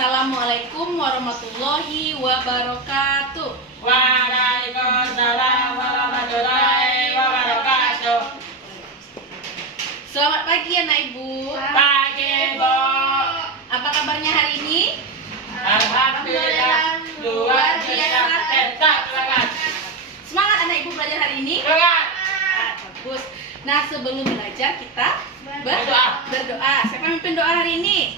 Assalamualaikum warahmatullahi wabarakatuh. Waalaikumsalam warahmatullahi wabarakatuh. Selamat pagi anak ibu. Pagi, Bu. Apa kabarnya hari ini? Alhamdulillah, luar biasa. Tetap semangat. Semangat anak ibu belajar hari ini? Semangat. Bagus. Nah, sebelum belajar kita berdoa. Siapa yang mimpin doa hari ini?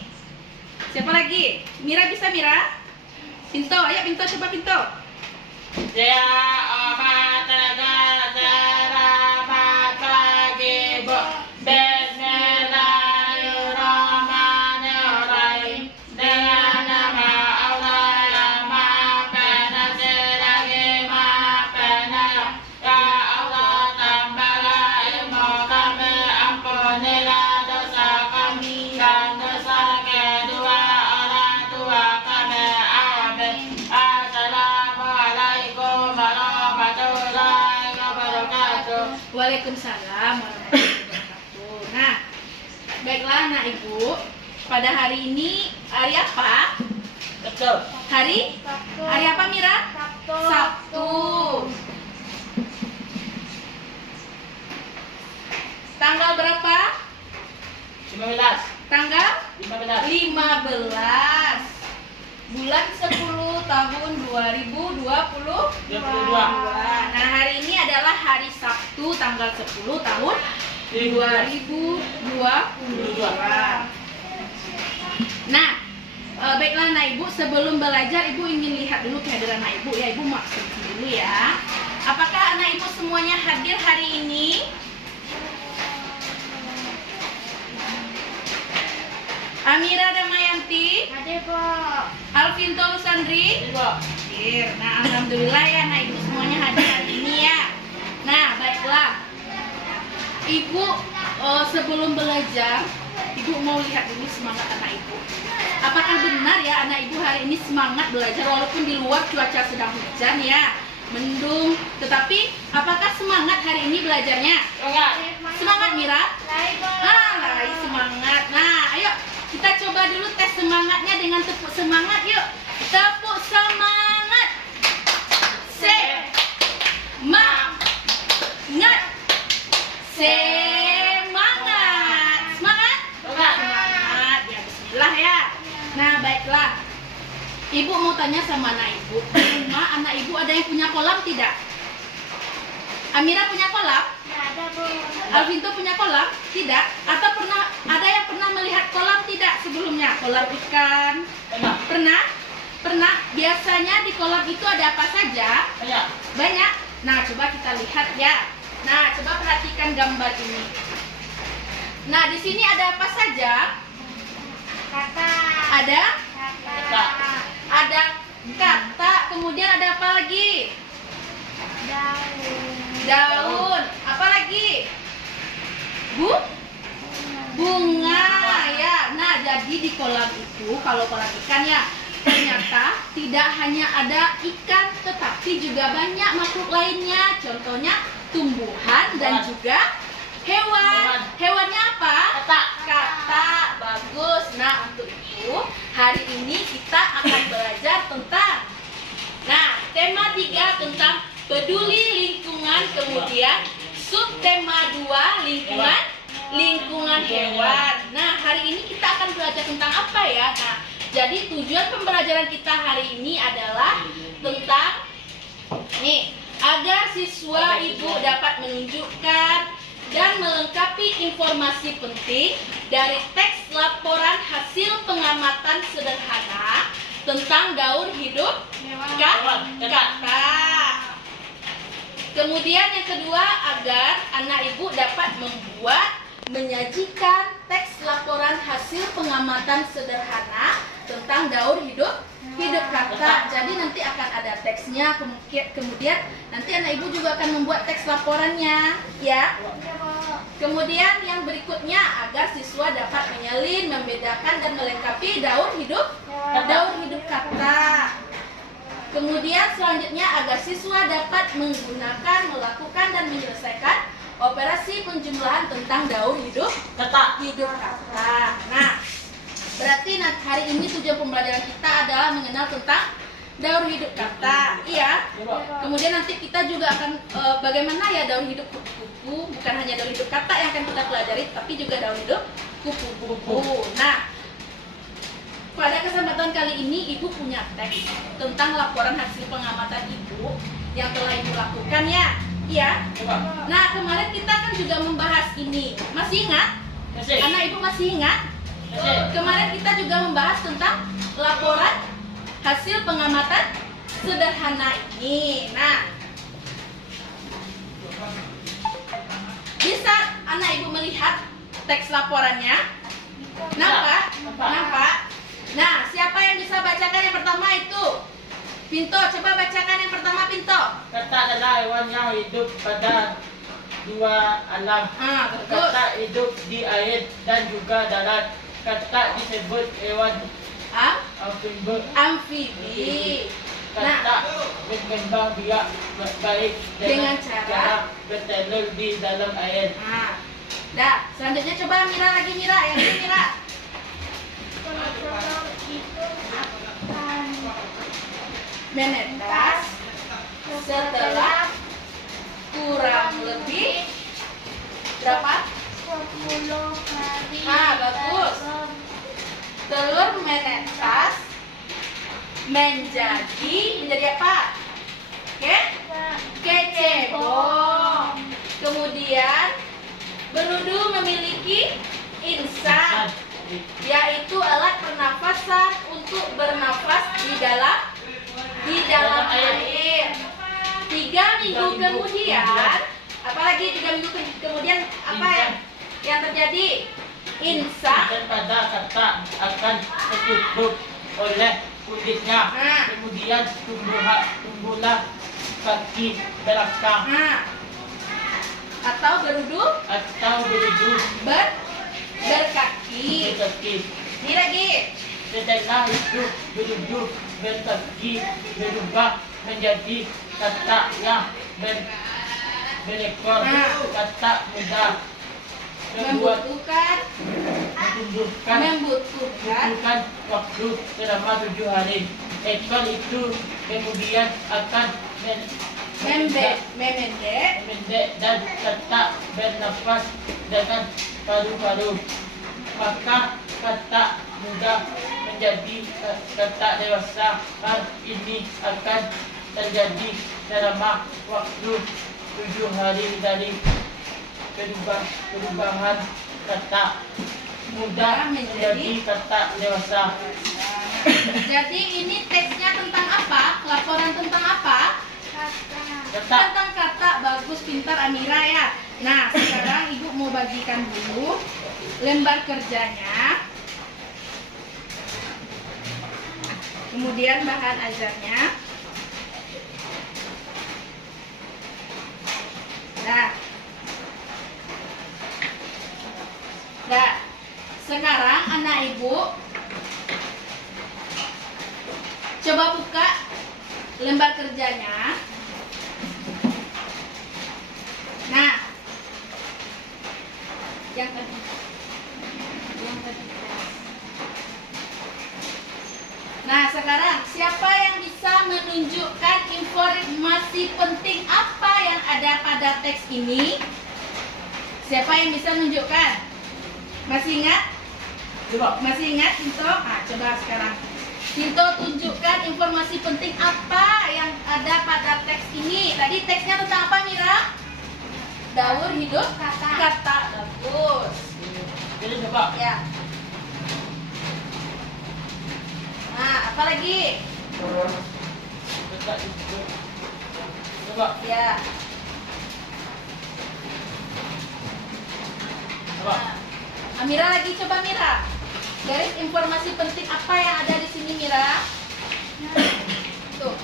Siapa lagi? Mira bisa, Mira? Pinto, ayo Pinto, coba Pinto. Ya, obat selamat pagi, Bu. Bismillahirrahmanirrahim. Dengan nama Allah yang Maha Pengasih lagi Maha Penyayang. Ya Allah, tambahlah ilmu kami, ampunilah dosa kami dan dosa kedua orang tua kami. Amin. Assalamualaikum warahmatullahi wabarakatuh. Waalaikumsalam warahmatullahi wabarakatuh. Nah, baiklah anak ibu. Pada hari ini hari apa? Betul. Hari apa Mira? Sabtu. Tanggal berapa? 15. Tanggal 15. 15 bulan 10 tahun 2022. Nah, hari ini adalah hari Sabtu tanggal 10 tahun 2022. Nah, baiklah anak ibu, sebelum belajar ibu ingin lihat dulu kehadiran anak ibu ya. Ibu maksud dulu ya. Apakah anak ibu semuanya hadir hari ini? Amira Damayanti, Hadir, Bu. Alvinto Lusandri, Ibu. hadir. Nah, alhamdulillah ya anak ibu semuanya hadir hari ini ya. Nah, baiklah. Ibu sebelum belajar, ibu mau lihat dulu semangat anak ibu. Apakah benar ya anak ibu hari ini semangat belajar walaupun di luar cuaca sedang hujan ya, mendung. Tetapi apakah semangat hari ini belajarnya? Semangat. Semangat Mira? Baik, Bu. Lari semangat. Nah, ayo kita coba dulu tes semangatnya dengan tepuk semangat yuk. Tepuk semangat. Semangat. Semangat. Semangat? Semangat. Ya, bismillah ya. Nah, baiklah. Ibu mau tanya sama anak ibu. Di rumah anak ibu ada yang punya kolam tidak? Amira punya kolam? Nggak ada, Bu. Alvinto punya kolam? Tidak? Atau ada yang pernah melihat kolam tidak sebelumnya? Kolam ikan? Benar. Pernah? Pernah? Biasanya di kolam itu ada apa saja? Banyak. Banyak. Nah, coba kita lihat ya. Nah, coba perhatikan gambar ini. Nah, di sini ada apa saja? Kata. Ada? Kata. Ada kata, kemudian ada apa lagi? Daun. Daun. Apa lagi? Bunga ya. Nah, jadi di kolam itu kalau kolam ikan ya, ternyata tidak hanya ada ikan tetapi juga banyak makhluk lainnya. Contohnya tumbuhan dan juga hewan. Hewannya apa? Kata. Bagus. Nah, untuk itu hari ini kita akan belajar tentang tema 3 tentang peduli lingkungan, kemudian subtema 2 lingkungan hewan. Nah, hari ini kita akan belajar tentang apa ya? Nah, jadi tujuan pembelajaran kita hari ini adalah tentang agar siswa ibu dapat menunjukkan dan melengkapi informasi penting dari teks laporan hasil pengamatan sederhana tentang daur hidup kata. Kemudian yang kedua, agar anak ibu dapat menyajikan teks laporan hasil pengamatan sederhana tentang daur hidup kata. Jadi nanti akan ada teksnya, kemudian nanti anak ibu juga akan membuat teks laporannya ya. Kemudian yang berikutnya, agar siswa dapat menyalin, membedakan dan melengkapi daur hidup kata. Kemudian selanjutnya, agar siswa dapat menggunakan, melakukan dan menyelesaikan operasi penjumlahan tentang daur hidup kata. Nah, Berarti hari ini tujuan pembelajaran kita adalah mengenal tentang daur hidup kata. Iya. Coba. Kemudian nanti kita juga akan bagaimana ya daur hidup kupu-kupu. Bukan hanya daur hidup kata yang akan kita pelajari, tapi juga daur hidup kupu-kupu. Nah, pada kesempatan kali ini Ibu punya teks tentang laporan hasil pengamatan Ibu yang telah Ibu lakukan ya. Iya. Coba. Nah, kemarin kita kan juga membahas ini. Masih ingat? Masih. Anak Ibu masih ingat? Masih. Kemarin kita juga membahas tentang laporan hasil pengamatan sederhana ini. Nah, bisa anak Ibu melihat teks laporannya? Nampak? Nampak? Nah, siapa yang bisa bacakan yang pertama itu? Pinto, coba bacakan yang pertama Pinto. Kata adalah hewan yang hidup pada dua alam. Betul. Kata hidup di air dan juga darat. Kata disebut hewan Amfibi. Nah, Kata berkembang biak baik Dengan cara bertelur di dalam air. dah. Selanjutnya coba Mira lagi Mira, yang ini Mira. Kolom itu akan Menetas setelah kurang lebih berapa? 10 hari. Bagus. Telur menetas menjadi apa? Kecebong. Kemudian berudu memiliki insan, yaitu alat pernafasan untuk bernafas di dalam air. 3 minggu kemudian, apalagi 3 minggu kemudian apa yang terjadi? Insan. Dan pada kata akan tertutup oleh kulitnya. Kemudian tumbuhlah kaki belakang Atau berudu berkaki. Ini lagi. Setelah itu berudu berkaki berubah menjadi kata yang berekor. Kata muda Membutuhkan membutuhkan waktu selama 7 hari. Ekor itu kemudian akan memendek dan tetap bernafas dengan paru-paru. Maka kata muda menjadi kata dewasa. Hal ini akan terjadi selama waktu 7 hari dari perubahan kata muda menjadi kata dewasa. Jadi ini teksnya tentang apa? Laporan tentang apa? Kata Tentang kata. Bagus, pintar Amira ya. Nah, sekarang Ibu mau bagikan dulu lembar kerjanya. Kemudian bahan ajarnya. Nah, sekarang anak Ibu coba buka lembar kerjanya. Nah, yang tadi. Nah, sekarang siapa yang bisa menunjukkan informasi penting apa yang ada pada teks ini? Siapa yang bisa menunjukkan? Masih ingat? coba. Masih ingat, Pinto? Coba sekarang. Pinto tunjukkan informasi penting apa yang ada pada teks ini. Tadi teksnya tentang apa, Mira? Daur hidup kata. Bagus. Jadi coba. Ya. Nah, apa lagi? Kata itu. Coba. Ya. Coba. Nah, Mira lagi, coba Mira. Garis informasi penting apa yang ada di sini, Mira? Tuh.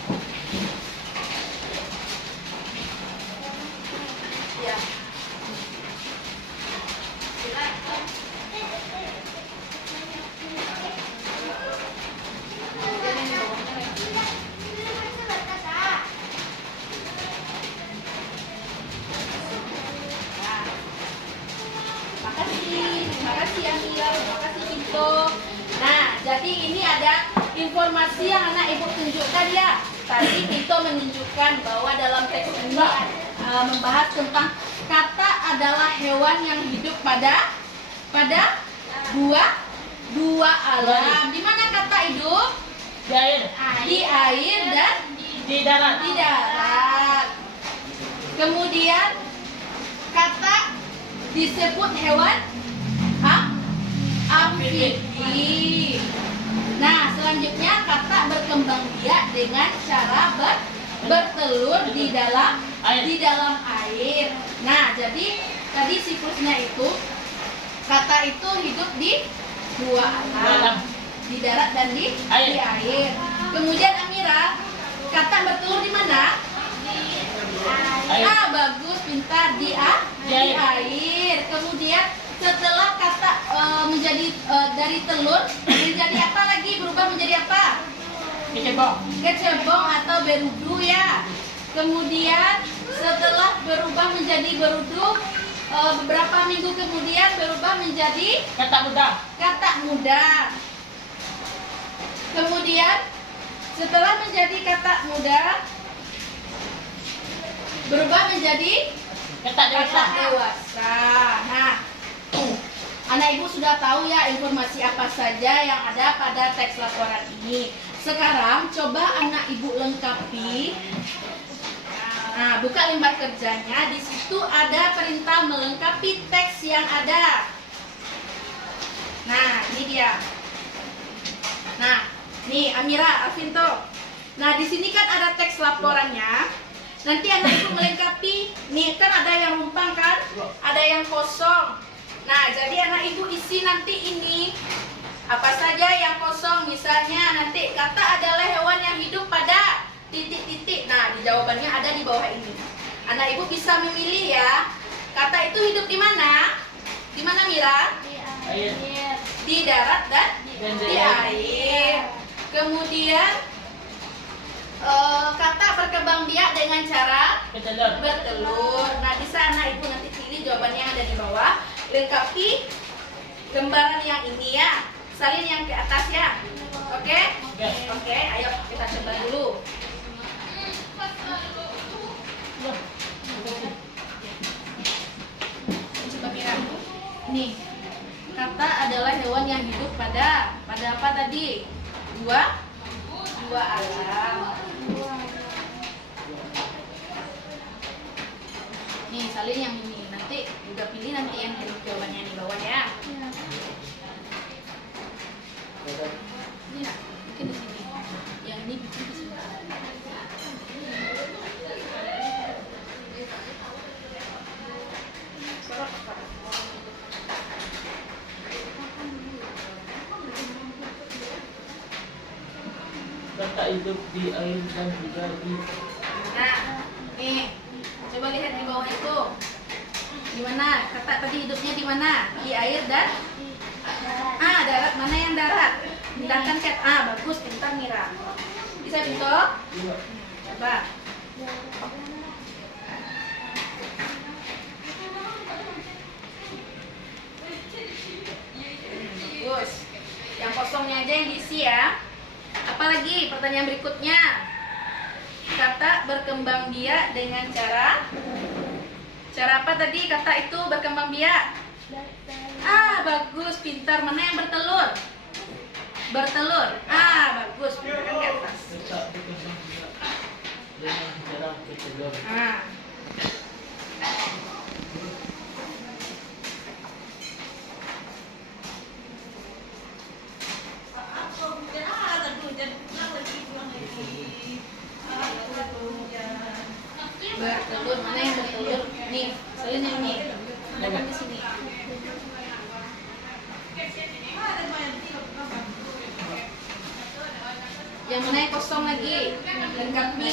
Ya. Makasih Amira, terima kasih Pinto. Nah, informasi yang anak ibu tunjukkan ya. Tadi Tito menunjukkan bahwa dalam teks ini membahas tentang kata adalah hewan yang hidup pada dua alam. Di mana kata hidup? Di air. Di air dan Di darat. di darat. Kemudian kata disebut hewan amfibi. Nah, selanjutnya kata berkembang biak dengan cara bertelur di dalam air. Nah, jadi tadi siklusnya itu kata itu hidup di dua alam, di darat dan di air. Kemudian Amira, kata bertelur di mana? Bagus, pintar, di air. Kemudian setelah kata menjadi dari telur menjadi apa lagi? Berubah menjadi apa? Kecebong atau berudu ya. Kemudian setelah berubah menjadi berudu, beberapa minggu kemudian berubah menjadi katak muda. Kemudian setelah menjadi katak muda berubah menjadi katak dewasa. Nah, anak ibu sudah tahu ya informasi apa saja yang ada pada teks laporan ini. Sekarang coba anak ibu lengkapi. Nah, buka lembar kerjanya. Di situ ada perintah melengkapi teks yang ada. Nah, ini dia. Nah, nih Amira, Alvinto. Nah, di sini kan ada teks laporannya. Nanti anak ibu melengkapi. Nih kan ada yang rumpang kan? Ada yang kosong. Nah, jadi anak ibu isi nanti ini apa saja yang kosong. Misalnya nanti kata adalah hewan yang hidup pada titik-titik. Nah, di jawabannya ada di bawah ini. Anak ibu bisa memilih ya. Kata itu hidup di mana? Di mana Mira? Air. Di darat dan di air. Kemudian kata berkembang biak dengan cara bertelur. Nah, bisa anak ibu nanti pilih jawabannya yang ada di bawah. Lengkapi gambaran yang ini ya. Salin yang ke atas ya. Oke? Oke, ayo kita coba dulu. Coba Mira. Nih. Kata adalah hewan yang hidup pada apa tadi? Dua alam. Nih, salin yang ini. Nanti juga pilih nanti yang jawabannya di bawah ya. Ini nak, mungkin di sini. Yang ini bikin di sini. Kata hidup di air dan juga di. Nah, nih, coba lihat di bawah itu. Di mana? Kata tadi hidupnya di mana? Di air dan darat. Mana yang darat? Sedangkan bagus, pintar Mira. Bisa Pinto? Coba. Bagus. Yang kosongnya aja yang diisi ya. Apalagi pertanyaan berikutnya. Kata berkembang biak dengan cara apa tadi kata itu berkembang biak? Bagus, pintar. Mana yang bertelur? Bertelur. Bagus, pintar kan di atas. Bertelur, mana yang bertelur? Nih, salin yang ini. Ada di sini. Yang mana yang kosong lagi? Lengkapi.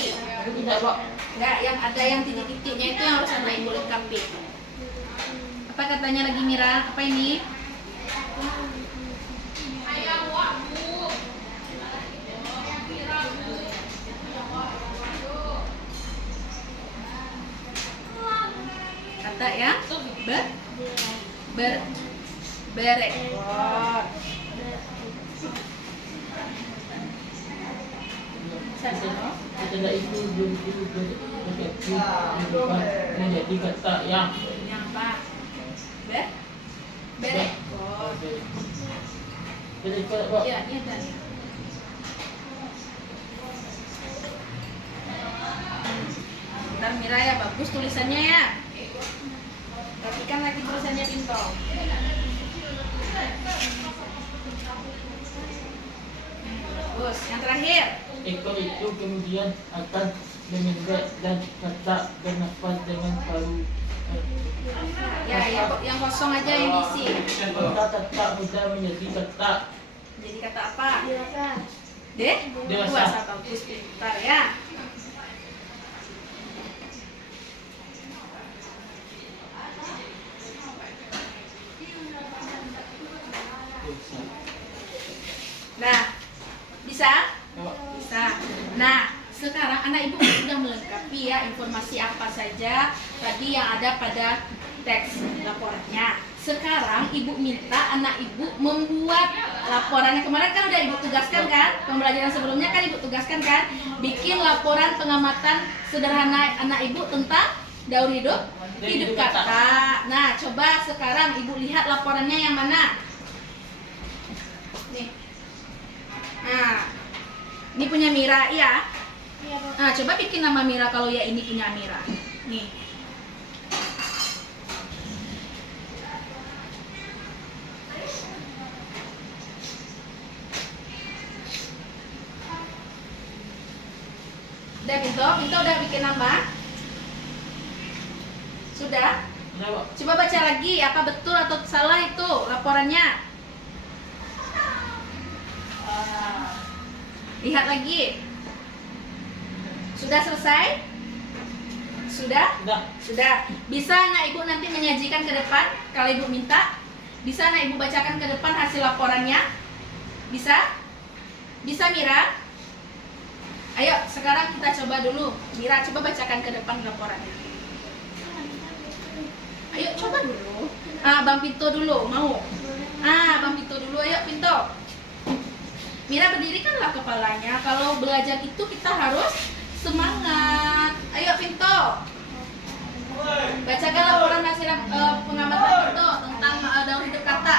Enggak, yang ada yang titik-titiknya itu yang harus anak ibu lengkapi. Apa katanya lagi Mira? Apa ini? Kata ya? Berekor. Setelah itu begitu berkaki di depan menjadi kata yang apa? Berekor. berekor apa? Ya, ini ada. Bentar Mira ya, bagus tulisannya ya. Perhatikan lagi tulisannya Pinto. Bagus. Yang terakhir. Ekor itu kemudian akan mengendek dan kata bernafas dengan paru. Ya, yang kosong aja yang diisi. Kata muda menjadi kata Jadi kata apa? Dewasa. Dewasa. Bagus, pintar ya. Nah, bisa? Bisa. Nah, sekarang anak ibu sudah melengkapi ya informasi apa saja tadi yang ada pada teks laporannya. Sekarang ibu minta anak ibu membuat laporannya. Kemarin kan udah ibu tugaskan kan? Pembelajaran sebelumnya kan ibu tugaskan kan? Bikin laporan pengamatan sederhana anak ibu tentang daur hidup kata. Nah, coba sekarang ibu lihat laporannya yang mana? Nih. Nah, ini punya Mira ya. Iya, Bu. Nah, coba bikin nama Mira kalau ya ini punya Mira. Nih. Udah Pinto udah bikin nama? Sudah? Coba baca lagi apa betul atau salah itu laporannya. Lihat lagi. Sudah selesai? Sudah? Sudah. Bisa anak ibu nanti menyajikan ke depan kalau ibu minta? Bisa anak ibu bacakan ke depan hasil laporannya? Bisa? Bisa Mira? Ayo sekarang kita coba dulu. Mira coba bacakan ke depan laporannya. Ayo coba dulu. Bang Pinto dulu mau? Bang Pinto dulu, ayo Pinto. Mira berdirikanlah kepalanya. Kalau belajar itu kita harus semangat. Ayo Pinto. Bacakan laporan hasil pengamatan Pinto tentang daur hidup kata.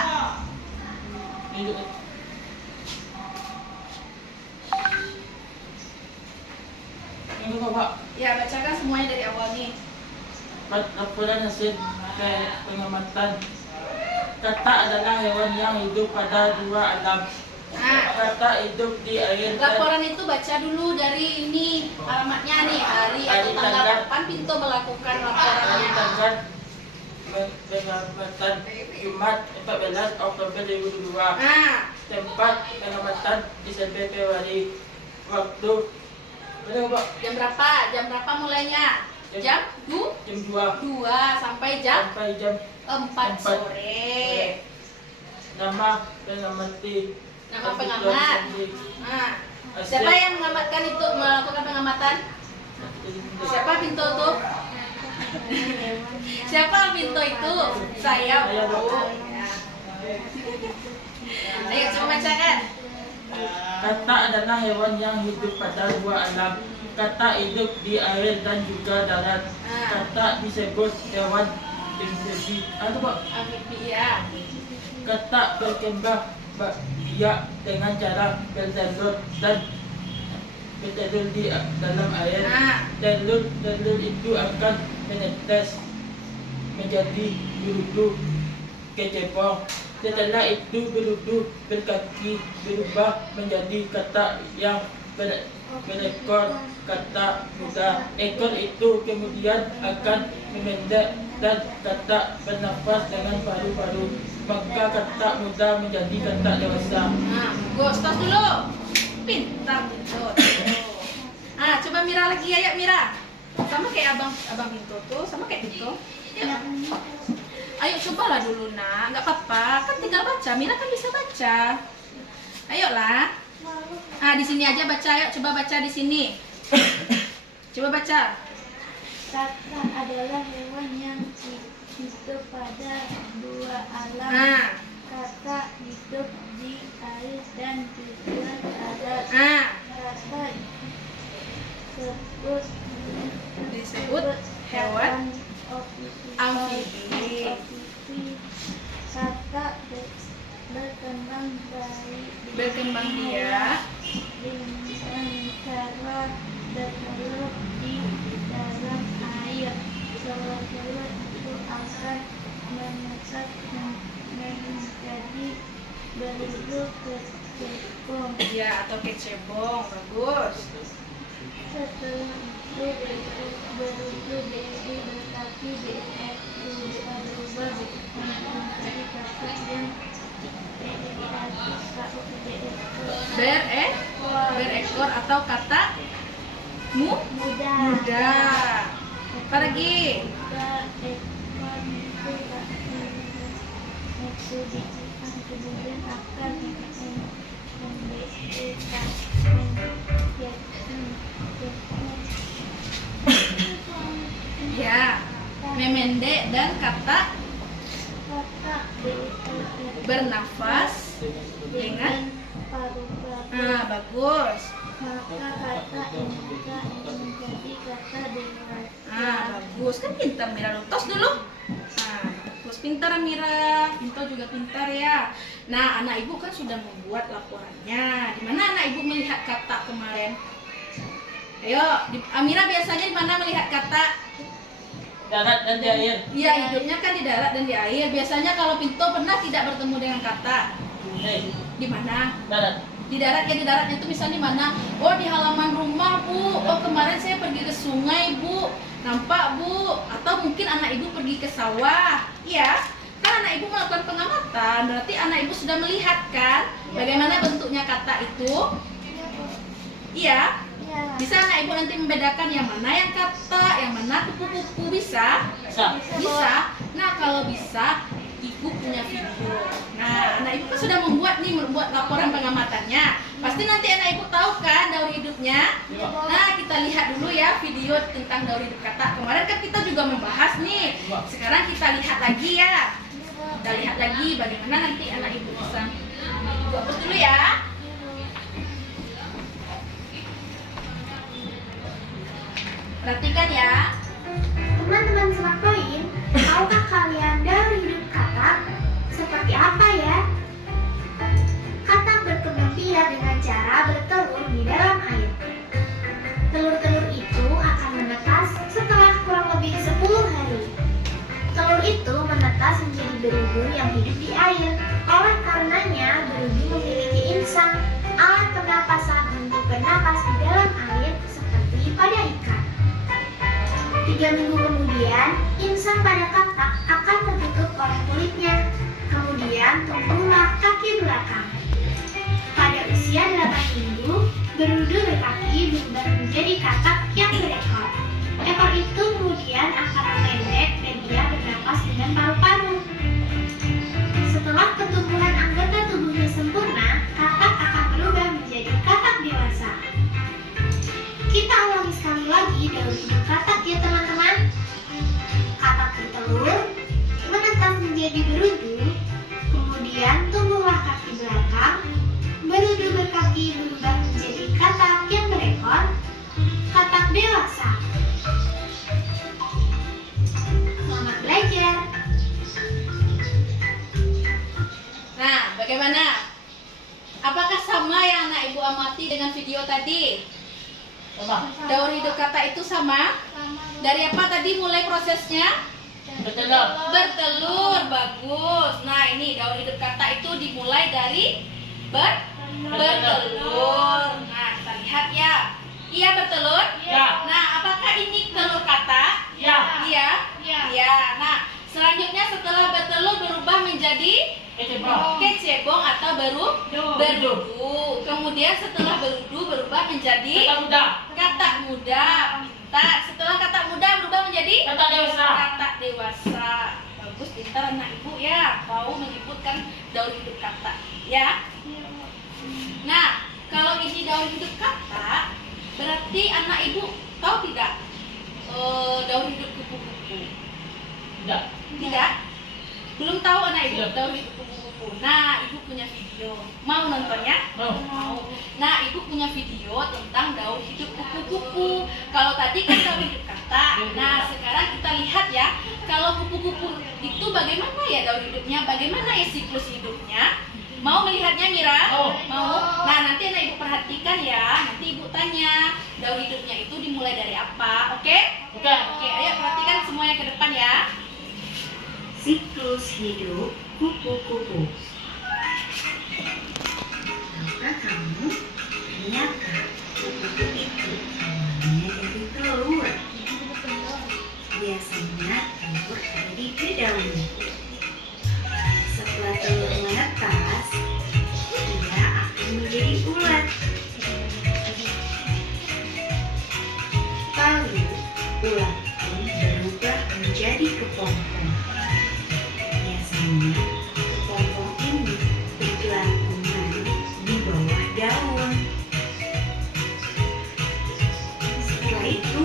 Ya, bacakan semuanya dari awal nih. Laporan hasil pengamatan. Kata adalah hewan yang hidup pada dua alam. Kata hidup di air. Laporan itu baca dulu dari ini alamatnya nih, hari atau tanggal kapan Pinto melakukan laporannya. Tanggal pengamatan Jumat 14 Oktober 2022. Tempat pengamatan di Februari. Waktu berapa? Jam berapa? Jam berapa mulainya? Jam 2 sampai jam 4 sore. Nama pengamati. Nama pengamat. Siapa yang mengamatkan itu, melakukan pengamatan? Siapa Pinto tuh? Siapa Pinto itu? Saya, Bu. Ayo coba bacakan. Kata adalah hewan yang hidup pada dua alam. Kata hidup di air dan juga darat. Kata disebut hewan amfibi. Amfibia. Kata berkembang biak dengan cara bertelur dan bertelur di dalam air. Telur itu akan menetes menjadi berudu kecebong. Setelah itu berudu berkaki berubah menjadi kata yang berekor kata muda. Ekor itu kemudian akan memendek dan kata bernafas dengan paru-paru. Maka kata muda menjadi kata dewasa. Stop dulu. Pintar Pinto. Coba Mira lagi ya, Mira. Sama kayak abang Pinto tuh, sama kayak Pinto. Ayo cobalah dulu nak, nggak apa-apa, kan tinggal baca. Mira kan bisa baca. Ayolah. Di sini aja baca, ayo coba baca di sini. Coba baca. Kata adalah hewan yang hidup pada dua alam. Kata hidup di air dan juga darat. Kata Berkembang biak dengan cara bertelur di dalam air. Telur-telur itu akan menetas menjadi berbentuk kecebong. ya atau kecebong. Bagus. Setelah itu berubah menjadi berkaki berubah menjadi kakak yang berekor atau kata muda. muda. Apa lagi? Itu disimpan kemudian akan Ya, memendek dan kata bernafas dengan paru-paru. bagus. Maka kata Indra menjadi kata dewasa. Bagus. Kan pintar Mira. Tos dulu. Bagus. Pintar Mira. Pinto juga pintar ya. Nah, anak ibu kan sudah membuat laporannya. Di mana anak ibu melihat kata kemarin? Ayo, Amira biasanya di mana melihat kata? Darat dan di air. Iya, hidupnya kan di darat dan di air. Biasanya kalau Pinto pernah tidak bertemu dengan kata? Di mana? Darat. Di darat, ya di daratnya itu misalnya di mana? Oh, di halaman rumah, Bu. Oh, kemarin saya pergi ke sungai, Bu. Nampak, Bu. Atau mungkin anak ibu pergi ke sawah. Iya. Kan anak ibu melakukan pengamatan, berarti anak ibu sudah melihat kan bagaimana bentuknya kata itu? Iya. Bisa anak ibu nanti membedakan yang mana yang kata, yang mana kupu-kupu, bisa? Bisa. Nah, kalau bisa, ibu punya video. Nah, anak ibu kan sudah membuat laporan pengamatannya. Pasti nanti anak ibu tahu kan daur hidupnya. Nah, kita lihat dulu ya video tentang daur hidup kata. Kemarin kan kita juga membahas nih. Sekarang kita lihat lagi ya. Kita lihat lagi bagaimana nanti anak ibu bisa. Hapus dulu ya. Perhatikan ya. Teman-teman Smart Point, tahukah kalian daur hidup katak seperti apa ya? Katak berkembang biak dengan cara bertelur di dalam air. Telur-telur itu akan menetas setelah kurang lebih 10 hari. Telur itu menetas menjadi berudu yang hidup di air. Oleh karenanya, berudu memiliki insang, alat pernapasan untuk bernapas di dalam air seperti pada ikan. 3 minggu kemudian, insang pada katak akan tertutup oleh kulitnya. Kemudian tumbuhlah kaki belakang. Pada usia 8 minggu, berudu berkaki berubah menjadi katak yang berekor. Ekor itu kemudian akan memendek dan ia bernapas dengan paru-paru. Setelah pertumbuhan anggota tubuhnya sempurna, katak akan berubah menjadi katak dewasa. Kita ulangi sekali lagi daur hidup katak ya teman-teman. Katak bertelur, menetas menjadi berudu, kemudian tumbuhlah kaki belakang, berudu berkaki berubah menjadi katak yang berekor, katak dewasa. Selamat belajar. Nah, bagaimana? Apakah sama yang anak ibu amati dengan video tadi? Daur hidup kata itu sama? Dari apa tadi mulai prosesnya? Bertelur, bagus. Nah, ini daur hidup kata itu dimulai dari bertelur. Nah, kita lihat ya. Iya bertelur? Ya. Nah, apakah ini telur kata? Ya. Iya. Iya. Nah, selanjutnya setelah bertelur berubah menjadi kecebong atau berudu. Kemudian setelah berudu berubah menjadi katak muda. Pintar. Setelah katak muda berubah menjadi katak dewasa. Bagus, pintar anak ibu ya. Tahu menyebutkan daur hidup kata. Ya. Nah, kalau ini daur hidup kata, berarti anak ibu tahu tidak daur hidup kupu-kupu? Tidak. Belum tahu anak ibu daur hidup kupu-kupu. Nah, ibu punya video. Mau nontonnya? Mau. Nah, ibu punya video tentang daur hidup kupu-kupu. Kalau tadi kan daur hidup kata. Nah, sekarang kita lihat ya. Kalau kupu-kupu itu bagaimana ya daur hidupnya? Bagaimana ya siklus hidupnya? Mau melihatnya Mira? Mau. Mau. Nah, nanti anak ibu perhatikan ya. Nanti ibu tanya daur hidupnya itu dimulai dari apa? Oke? Oke. Oke, ayo perhatikan semuanya ke depan ya. Siklus hidup kupu-kupu. Tahukah kamu, ternyata kupu-kupu itu awalnya dari telur. Biasanya telur ada di daunnya. Setelah telur menetas, ia akan menjadi ulat. Lalu, ulat pun berubah menjadi kepompong. Biasanya, kepompong ini bergelantungan di bawah daun. Setelah itu,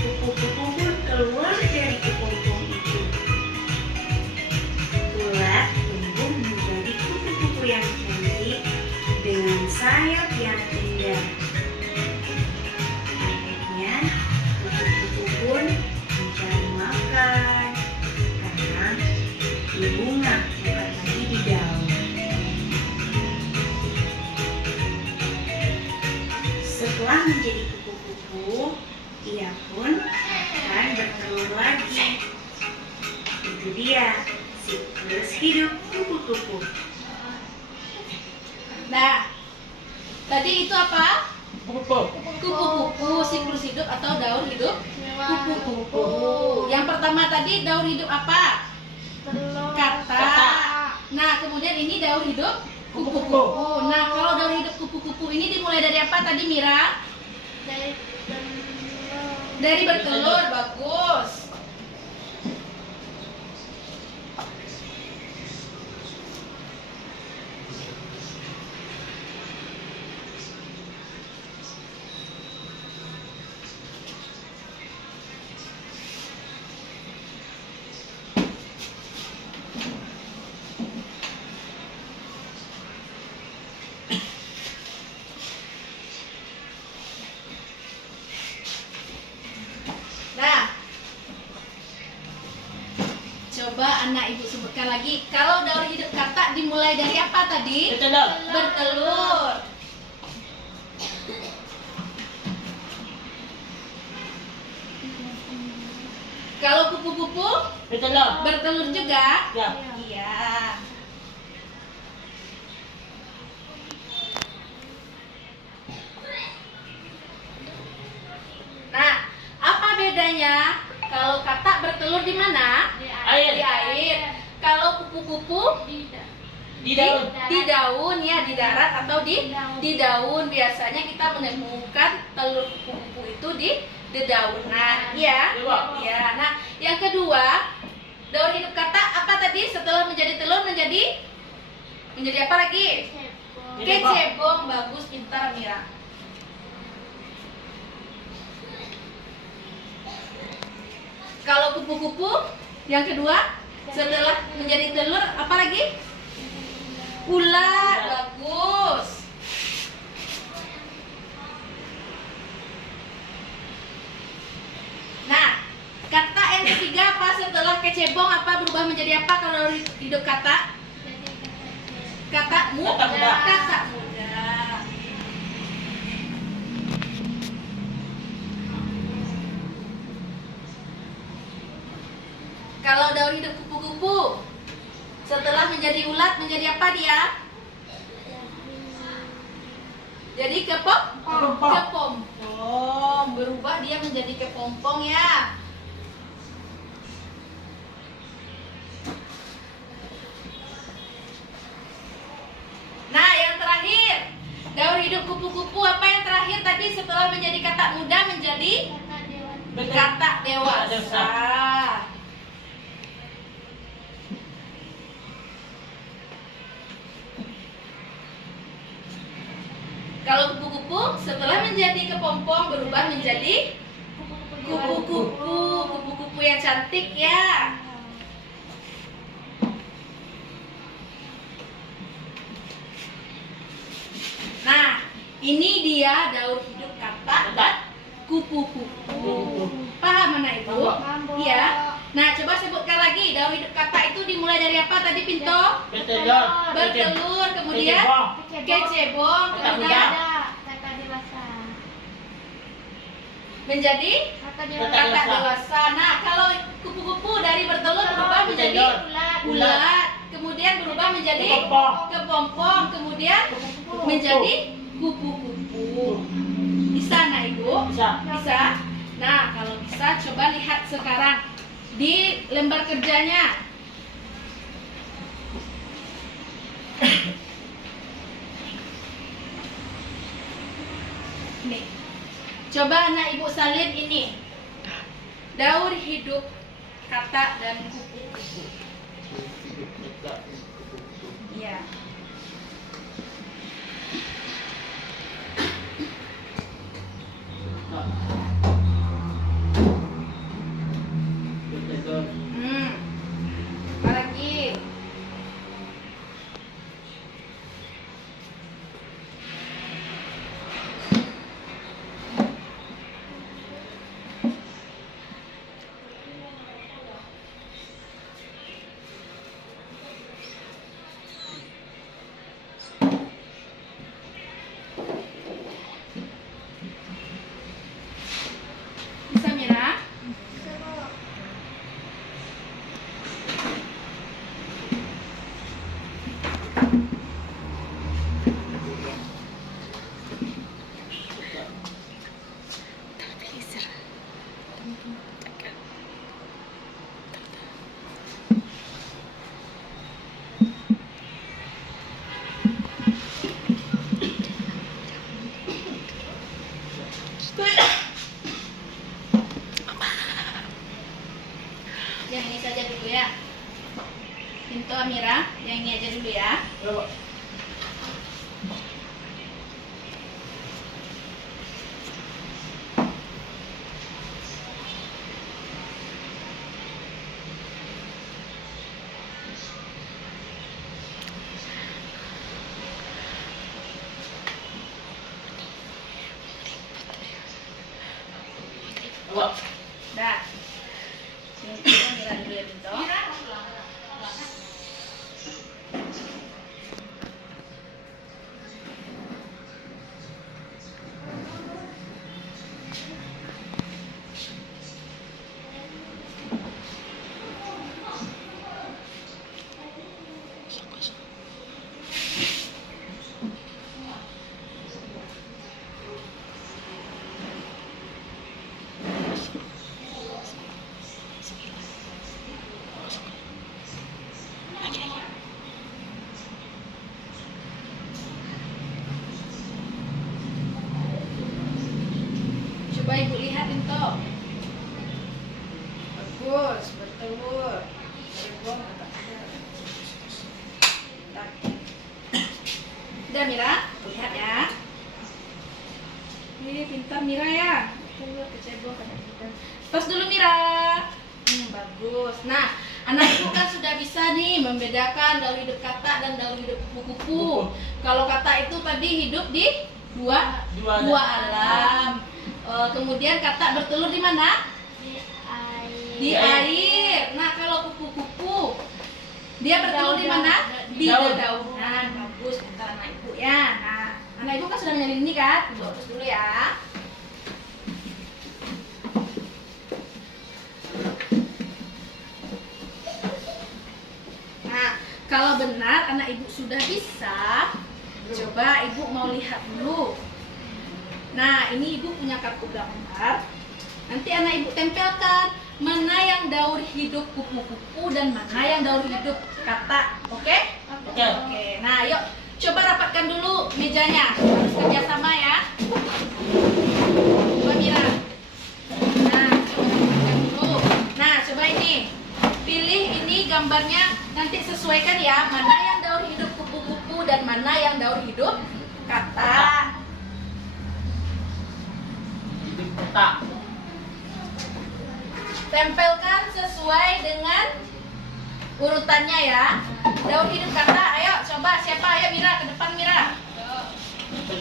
kupu-kupu pun keluar dari kepompong itu. Ulat tumbuh menjadi kupu-kupu yang cantik dengan sayap yang indah. Akhirnya, kupu-kupu pun mencari makan karena di bunga bukan lagi di daun. Setelah menjadi kupu-kupu, ia pun akan bertelur lagi. Itu dia siklus hidup kupu-kupu. Nah, tadi itu apa? Kupu. Kupu-kupu, siklus hidup atau daur hidup kupu-kupu. Yang pertama tadi daur hidup apa? Kata. Nah, kemudian ini daur hidup kupu-kupu. Nah, kalau daur hidup kupu-kupu ini dimulai dari apa tadi Mira? Dari bertelur, bagus. Nah, coba anak ibu sebutkan lagi. Kalau daur hidup kata dimulai dari apa tadi? Bertelur. Bertelur. Kalau kupu-kupu Bertelur. bertelur juga? Ya. Iya. Nah, apa bedanya? Kalau katak bertelur di mana? Air. Di air. Kalau kupu-kupu Di daun. di daun ya, di darat atau di daun. Biasanya kita menemukan telur kupu-kupu itu di dedaunan, ya. Iya. Ya. Nah, yang kedua, daur hidup katak apa tadi? Setelah menjadi telur menjadi apa lagi? Kecebong. Bagus, pintar Mira. Kalau kupu-kupu yang kedua setelah menjadi telur apa lagi? Ulat. Bagus. Nah, kata yang ketiga apa setelah kecebong apa berubah menjadi apa kalau hidup kata? Kata muda. Kata muda. Kalau daur hidup kupu-kupu setelah menjadi ulat menjadi apa dia? Jadi kepompong. Berubah dia menjadi kepompong ya. Nah, yang terakhir, daur hidup kupu-kupu apa yang terakhir tadi setelah menjadi katak muda menjadi katak dewasa. Kalau kupu-kupu setelah menjadi kepompong berubah menjadi kupu-kupu yang cantik ya. Nah, ini dia daur hidup katak dan kupu-kupu. Paham anak ibu? Paham. Iya. Nah, coba sebutkan lagi daur hidup kata itu dimulai dari apa tadi, Pinto? Bertelur. Bertelur, kemudian kecebong, kemudian Kata dewasa. menjadi Kata kata dewasa. Nah, kalau kupu-kupu dari bertelur berubah menjadi ulat, kemudian berubah menjadi kepompong, kemudian menjadi kupu-kupu. Bisa nggak Ibu? Bisa. Nah, kalau bisa coba lihat sekarang di lembar kerjanya. Nih. Coba anak Ibu salin ini. Daur hidup kata dan kupu-kupu. Iya. Apa lagi? Bisa Mira? Yang ini saja dulu ya. Pintu Amira, yang ini aja dulu ya. Dah. Pintu Amira dulu ya, Pintu. Coba Ibu lihat Pintu. Bagus, bertelur. Cebong atau tidak? Udah Mira, lihat ya. Ini pintar Mira ya. Bertelur, kecebong, kadang-kadang. Tos dulu Mira. Bagus. Nah, anak Ibu kan sudah bisa nih membedakan daur hidup kata dan daur hidup kupu-kupu. Kalau kata itu tadi hidup di dua alam. Kemudian kata bertelur di mana? Di air. Nah, kalau kupu-kupu dia bertelur di mana? Di dedaunan. Bagus, pintar anak Ibu ya. Nah, anak Ibu kan sudah menyalin ini kan? Terus dulu ya. Nah, kalau benar anak Ibu sudah bisa, coba Ibu mau lihat dulu. Nah, ini Ibu punya kartu gambar. Nanti anak Ibu tempelkan mana yang daur hidup kupu-kupu dan mana yang daur hidup kata. Oke? Oke. Nah, yuk coba rapatkan dulu mejanya. Harus kerjasama ya. Coba Mira. Nah, coba rapatkan dulu. Nah, coba ini. Pilih ini gambarnya, nanti sesuaikan ya mana yang daur hidup kupu-kupu dan mana yang daur hidup kata. Tempelkan sesuai dengan urutannya ya. Daur hidup kata, ayo coba siapa? Ayo Mira, ke depan Mira.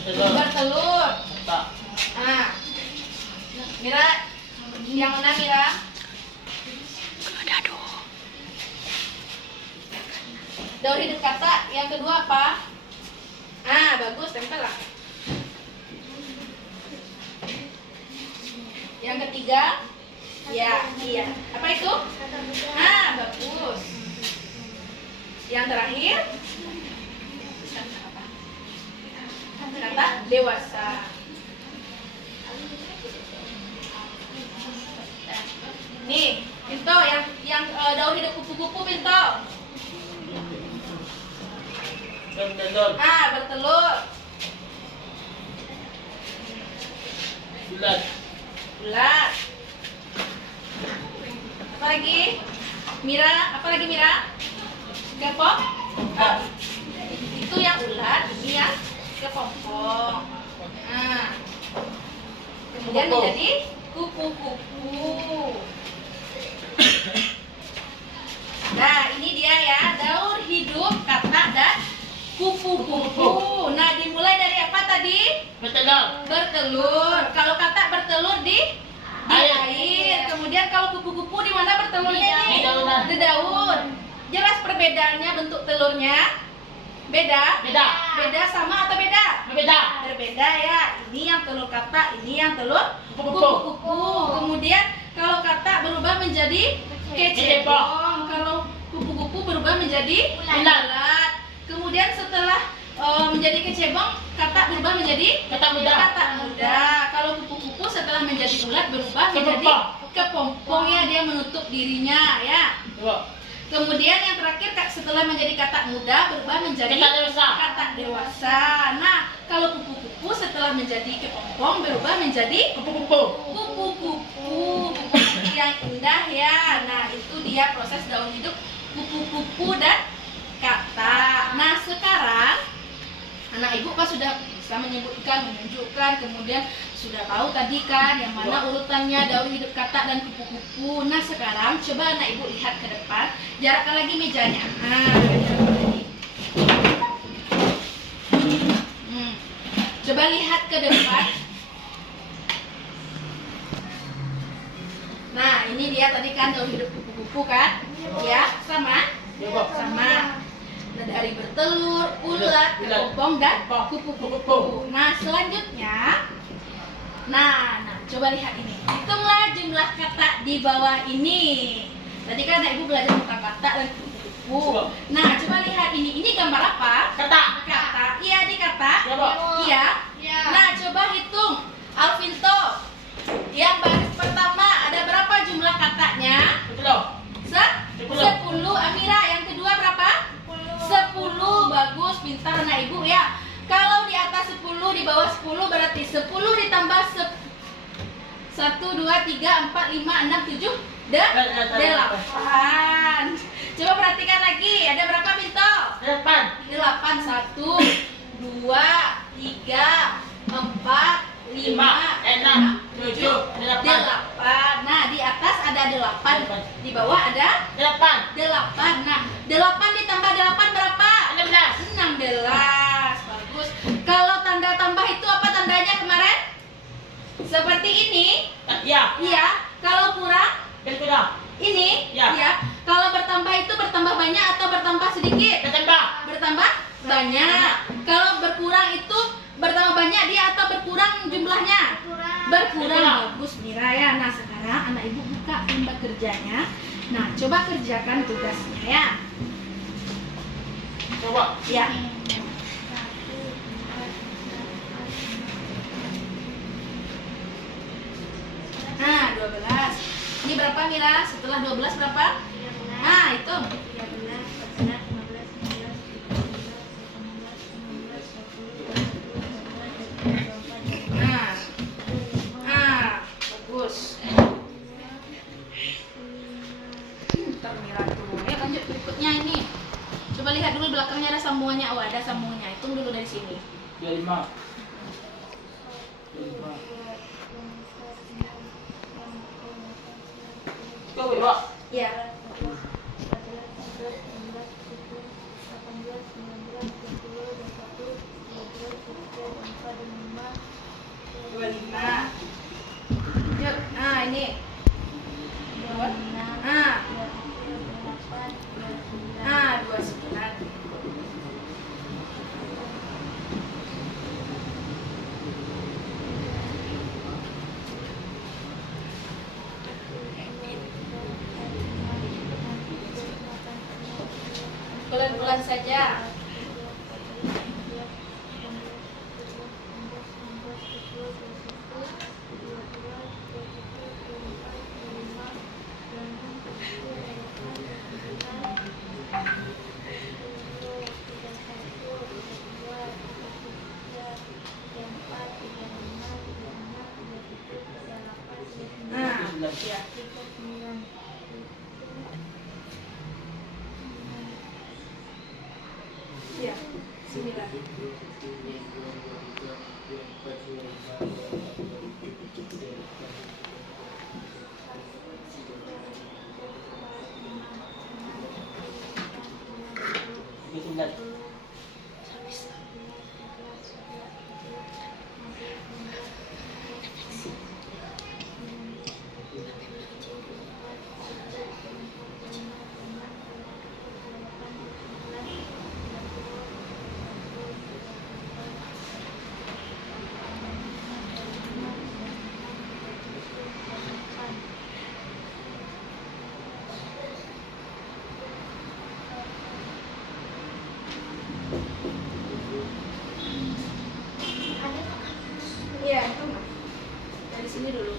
Bertelur. Nah, Mira, yang mana Mira? Daur hidup kata yang kedua apa? Ah, bagus, tempel lah. Yang ketiga, ya, iya. Apa itu? Ah, bagus. Yang terakhir, kata dewasa. Nih, Pinto, yang daur hidup kupu-kupu, Pinto. Bertelur. Ah, bertelur. Bulat. Bulat. Apa lagi? Mira, apa lagi Mira? Kepong? Ah, itu yang ulat, ini yang kepompong. Nah, kemudian Kupu-kupu. menjadi kupu-kupu. Nah, ini dia ya, daur hidup kata dan kupu-kupu. Nah, dimulai dari apa tadi? Bertelur. Bertelur. Kalau kata bertelur di air. Kemudian kalau kupu-kupu di mana bertelurnya Di nih? daunan. Di daun. Jelas perbedaannya bentuk telurnya? Beda? Beda. Beda sama atau beda? Berbeda. Berbeda ya. Ini yang telur kata, ini yang telur Kupu-kupu. kupu-kupu. Kemudian kalau kata berubah menjadi kecebong. Kalau kupu-kupu berubah menjadi bulat. Kemudian setelah menjadi kecebong, kata berubah menjadi Kata muda. kata muda. Kalau kupu-kupu setelah menjadi bulat berubah menjadi Kepompong. kepompong ya, dia menutup dirinya ya. Dua. Kemudian yang terakhir setelah menjadi kata muda berubah menjadi Kata dewasa. kata dewasa. Nah, kalau kupu-kupu setelah menjadi kepompong berubah menjadi Kupu-kupu. kupu-kupu yang indah ya. Nah, itu dia proses daur hidup kupu-kupu dan kata. Nah, sekarang anak ibu kan sudah bisa menyebutkan, menunjukkan, kemudian sudah tahu tadi kan yang mana urutannya daur hidup kata dan kupu-kupu. Nah, sekarang coba anak ibu lihat ke depan, jarakkan lagi mejanya. Nah, jarakkan lagi. Coba lihat ke depan. Nah, ini dia tadi kan daur hidup kupu-kupu kan? Ya, sama? Sama. Nah, dari bertelur, ulat, kepompong dan kupu-kupu. Nah, selanjutnya, nah, coba lihat ini. Hitunglah jumlah kata di bawah ini. Tadi kan anak ibu belajar tentang kata dan kupu-kupu. Nah, coba lihat ini. Ini gambar apa? Kata. Kata. Iya, di kata. Ya, Bu. Iya. Nah, coba hitung. Alvinto. Yang baris pertama ada berapa jumlah katanya? Bertelur. 10. Amira, yang kedua berapa? 10. Bagus, pintar anak ibu ya. Kalau di atas 10, di bawah 10 berarti 10 ditambah 1, 2, 3, 4, 5, 6, 7, 8. Coba perhatikan lagi, ada berapa Pinto? 8. 8. 1, 2, 3, 4, 5, 6, 7, 8. Nah, di atas ada 8, di bawah ada 8. Nah, 8 ditambah 8 berapa? 16. Bagus. Kalau tanda tambah itu apa tandanya kemarin? Seperti ini. Ya. Iya. Kalau kurang? Berkurang. Ini. Ya. Iya. Kalau bertambah itu bertambah banyak atau bertambah sedikit? Bertambah. Bertambah banyak. Kalau berkurang itu bertambah banyak dia atau berkurang jumlahnya? Berkurang. Bagus Mira ya. Nah, sekarang anak ibu buka lembar kerjanya. Nah, coba kerjakan tugasnya ya. Coba. Ya. Nah, 12. Ini berapa Mira? Setelah 12 berapa? Nah, itu. Bagus. Ntar Mira tuh. Ya, lanjut berikutnya ini. Coba lihat dulu belakangnya ada sambungannya. Oh, ada sambungannya. Hitung dulu dari sini. 25. Coba. Ya. 25. Yuk, nah ini. Nah. 29. duluan saja. Nah, ya. Ya, 9. Iya, itu mah. Dari sini dulu.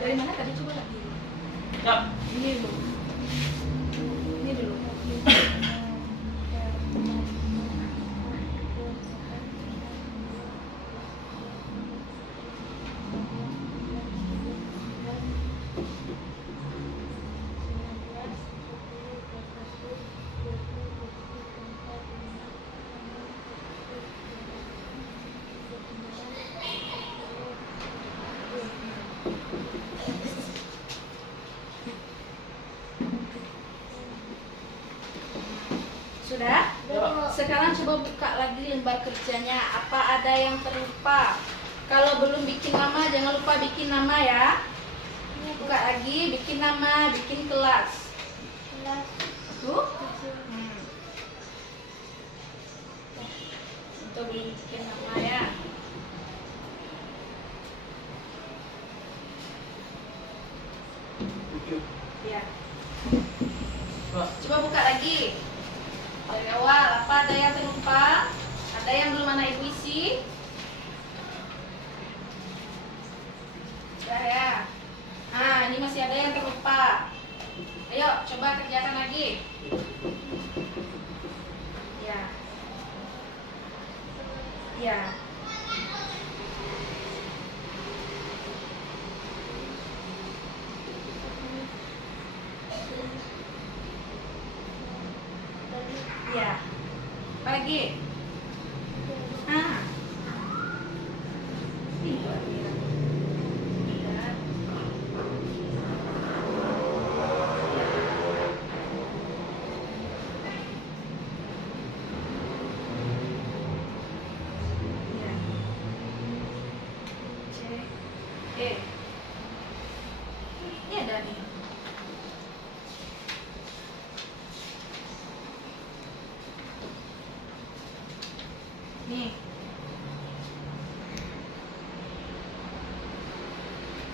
Dari mana tadi, coba lagi? Ya. Ini dulu. Ini dulu. Sudah? Sekarang coba buka lagi lembar kerjanya. Apa ada yang terlupa? Kalau belum bikin nama, jangan lupa bikin nama ya. Buka lagi, bikin nama, bikin kelas. Tuh. Untuk belum bikin nama ya. Ya. Coba buka lagi. Dari awal, apa ada yang terlupa? Ada yang belum anak ibu isi? Sudah ya. Nah, ini masih ada yang terlupa. Ayo, coba kerjakan lagi. Ya. Ya. Ya. Apa lagi? Ah. Ini buat Mira. Ya. Ya. C. E. Ini ada nih. Nih.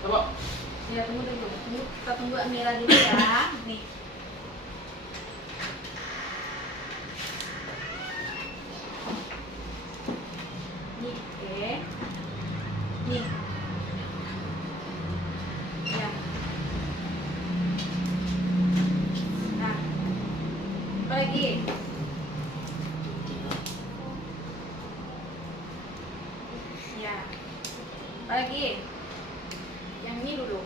Coba. Ya, tunggu dulu. Kita tunggu Amira dulu ya. Nih. Nih, oke. Nih. Ya. Nah. Apa lagi? Ya. Apa lagi? Yang ini dulu.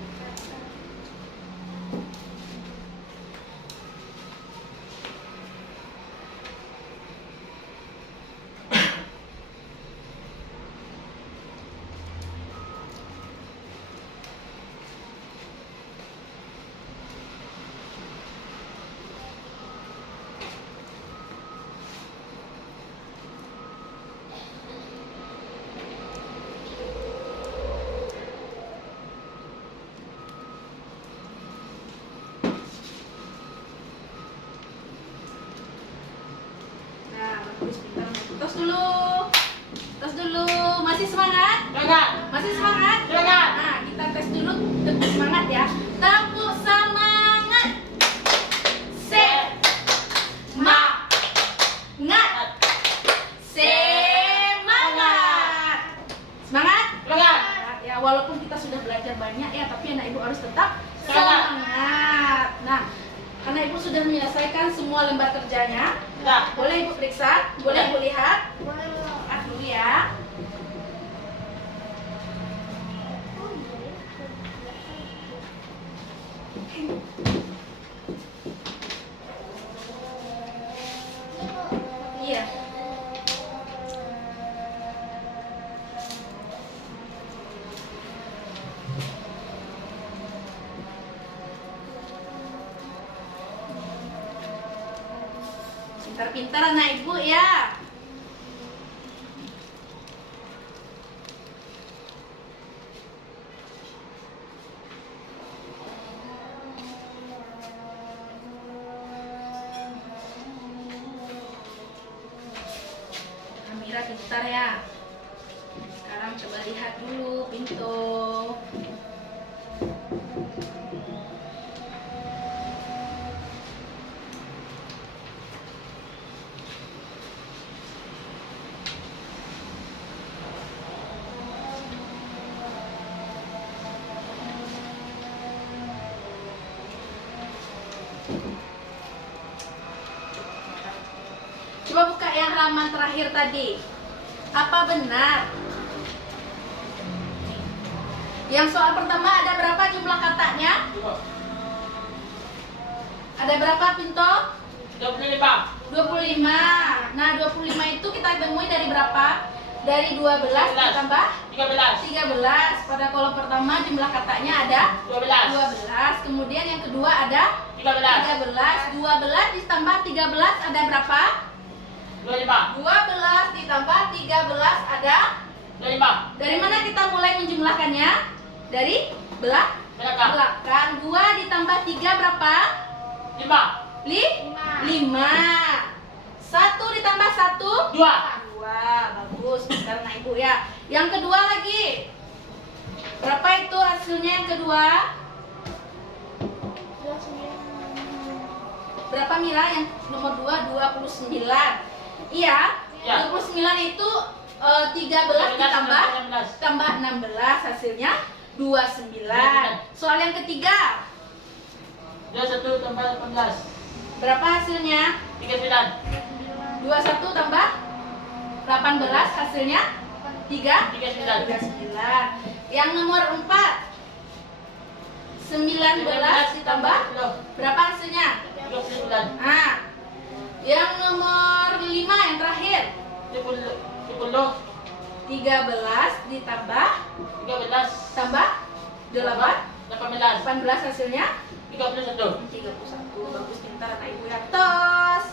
Bagus, pintar. Tos dulu. Tos dulu. Masih semangat? Semangat. Masih semangat? Semangat. Nah, kita tes dulu tepuk semangat ya. Tepuk semangat. Semangat. Semangat. Semangat? Semangat. Ya, walaupun kita sudah belajar banyak ya, tapi anak ibu harus tetap Semangat. semangat. Nah, anak ibu sudah menyelesaikan semua lembar kerjanya. Sudah. Boleh ibu periksa? Boleh ibu lihat? Lihat dulu ya. Iya. Pintar-pintar anak ibu ya. Amira pintar ya. Sekarang coba lihat dulu pintu. Coba buka yang halaman terakhir tadi. Apa benar? Yang soal pertama ada berapa jumlah katanya? Ada berapa Pinto? 25. 25. Nah, 25 itu kita temui dari berapa? Dari 12 ditambah 13. 13. Pada kolom pertama jumlah katanya ada 12. 12. Kemudian yang kedua ada 13. 13. 12 ditambah 13 ada berapa? 25. 12 ditambah 13 ada. 25. Dari mana kita mulai menjumlahkannya? Dari Belakang. belakang. 2 ditambah 3 berapa? 5. 5. 1 ditambah 1 2. 2. Bagus, pintar anak ibu ya. Yang kedua lagi. Berapa itu hasilnya yang kedua? Berapa Mira? Yang nomor 2 29. Iya. Ya. 29 itu 13 ditambah 16 hasilnya 29. Soal yang ketiga. 21 tambah 18. Berapa hasilnya? 39. 21 tambah 18 hasilnya 39. 39. Yang nomor 4 19 ditambah berapa hasilnya? 39. Nah, yang nomor 5 yang terakhir 10. 13 ditambah 13. tambah 8 18. 18 hasilnya 31. 31. Bagus, pintar anak ibu ya. Tos.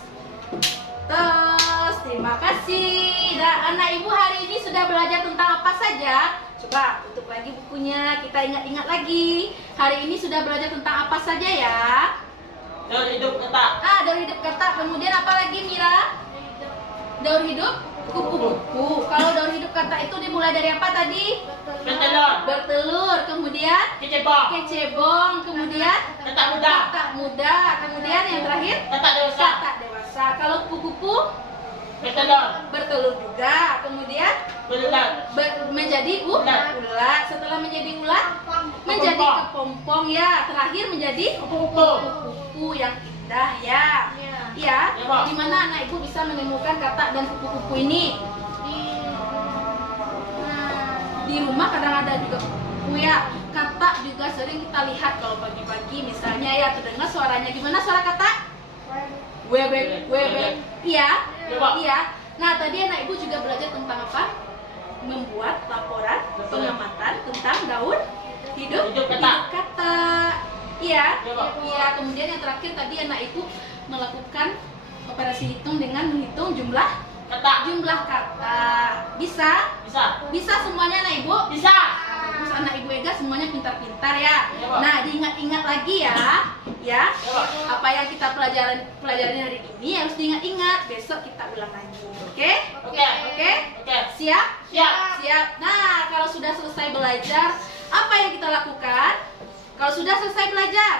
Tos. Terima kasih. Dan anak ibu hari ini sudah belajar tentang apa saja? Coba tutup lagi bukunya. Kita ingat-ingat lagi. Hari ini sudah belajar tentang apa saja ya? Daur hidup kata. Daur hidup kata. Kemudian apa lagi Mira? Daur hidup kupu-kupu. Kalau daur hidup kata itu dimulai dari apa tadi? Bertelur. Bertelur. Kemudian Kecebong. kecebong. Kemudian Kata muda. kata muda. Kemudian yang terakhir Kata dewasa. kata dewasa. Kalau kupu-kupu Bertelur. bertelur juga. Kemudian Berulat. menjadi Ulat. ulat. Setelah menjadi ulat menjadi kepompong ya. Terakhir menjadi Kupu-kupu. kupu-kupu yang indah ya. Iya. Ya, Pak. Di mana anak ibu bisa menemukan kata dan kupu-kupu ini? Di rumah kadang ada juga kupu ya. Kata juga sering kita lihat kalau pagi-pagi misalnya ya, terdengar suaranya. Gimana suara kata? Webek, webek. Iya. Ya, Pak. Iya. Nah, tadi anak ibu juga belajar tentang apa? Membuat laporan pengamatan tentang daun hidup kata. Iya. Ya, Pak. Iya. Kemudian yang terakhir tadi anak ibu melakukan operasi hitung dengan menghitung jumlah kata. Bisa? Bisa semuanya anak ibu? Bisa. Terus anak ibu Ega semuanya pintar-pintar ya. Ya, Pak. Nah, diingat-ingat lagi ya. Ya. Ya, Pak. Apa yang kita pelajarin hari ini harus diingat-ingat. Besok kita ulang lagi. Oke? Oke. Oke? Oke. Siap? Siap. Siap. Nah, kalau sudah selesai belajar, apa yang kita lakukan? Kalau sudah selesai belajar,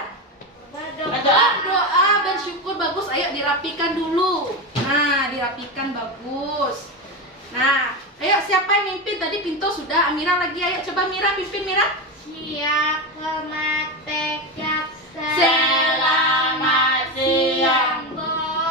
berdoa, bersyukur, bagus. Ayo dirapikan dulu. Nah, dirapikan bagus. Nah, ayo siapa yang mimpin? Tadi Pinto sudah, Amira lagi. Ayo coba Mira pimpin Mira. Siap Selamat siang.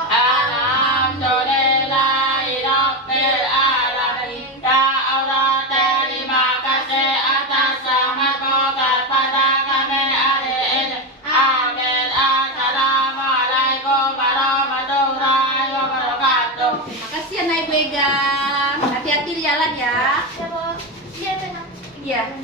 Alhamdulillahirabbil alamin. Ya Allah, terima kasih atas rahmat-Mu kepada kami hari ini. Amin. Assalamualaikum warahmatullahi wabarakatuh. Makasih ya Nay Began. Hati-hati di jalan ya. Iya.